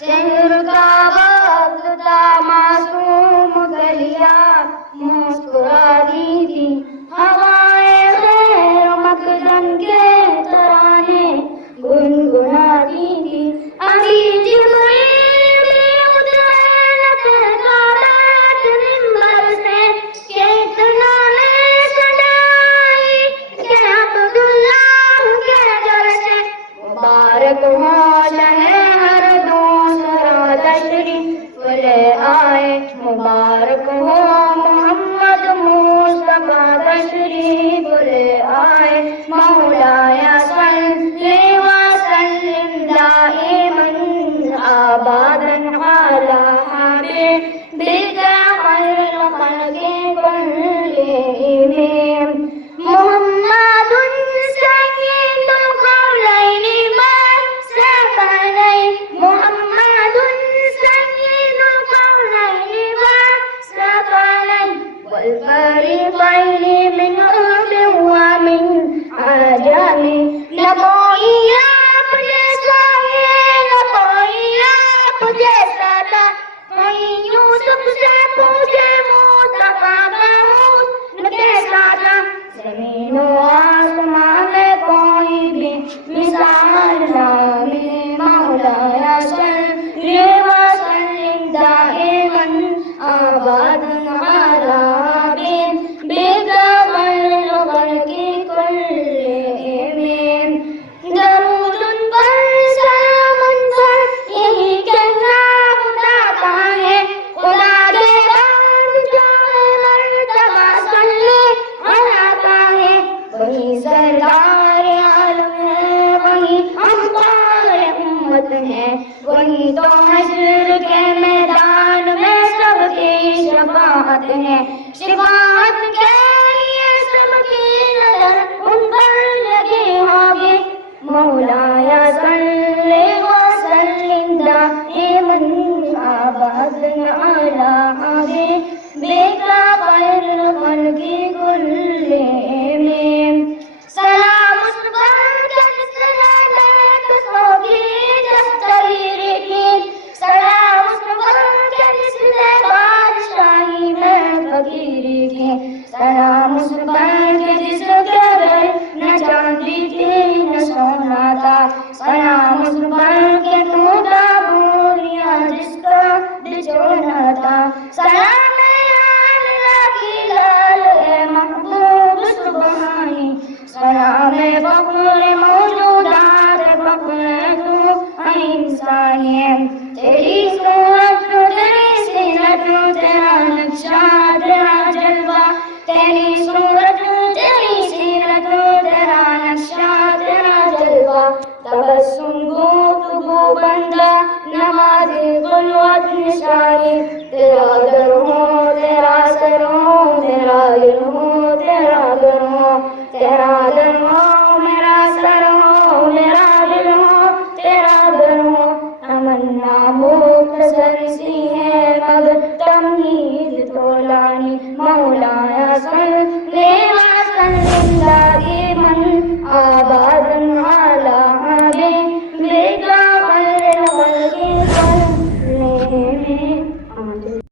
شہر کا وقت تھا معصوم گلیاں مسکراتی تھی، ہوائیں خیر و مقدم کے ترانے گنگناتی تھی، ابھی جبریل بھی اترے نہ کرتا بیت منبر سے کہ اتنا نے سجائی کہ عبداللہ کے در سے مبارک ہو شہر دوسرا تشریف لے آئے، مبارک ہو محمد مصطفیٰ تشریف لے آئے، مولایا صلی وسلم دائما ابدا علی حبیبک خیر خلق كلهم محمد سید القولین والثقلین، محمد سید القولین والثقلین والفریقین من عرب ومن عجم، نہ کوئی آپ جیسا ہے نہ کوئی آپ جیسا تھا، کہیں یوسف سے پوچھے مصطفیٰ کا حسن کیسا تھا، زمین و آسمان میں کوئی بھی مثال نہ ملے، مولایا صلی وسلم دائما ابدا علی حبیبک خیر خلق كلهم، درود پر سلام پر یہی کہنا خدا کا ہے، خدا کے بعد جو مرتبہ صلی اللہ کا ہے، وہی سردار عالم ہے، وہی امطار امت ہے، وہی تو حشر کے میدان میں سب کی شفاعت ہے، شفاعت کے لیے سب کی نظر ان پر لگی ہوگی، مولایا صلی وسلم دائما ابدا علی حبیبک خیر خلق كلهم، سلام اس پر کہ جس نے محبت ہوگی جب تحریر کی، سلام اس پر کہ جس نے بادشاہی میں فقیری کی، سلام اس پر کہ جس کے گھر نہ چاندی تھی نہ سونا تھا، سلام اس پر کہ ٹوٹا بوریا جس کا بچھونا تھا، سلام اللہ کی لال ہے محبوب سبحانی، سلام فخر موجودات فخر تو انسانی ہے، تیری صورت تیری سیرت تیرا نقشہ تیرا جلوہ، تیری صورت تیری سیرت تیرا نقشہ تیرا جلوہ، تبسم گفتگو بندہ نماز خلوت نشانی، تیرا در ہو تیرا سر ہو تیرا علم ہو تیرا گر ہو تیرا در ہو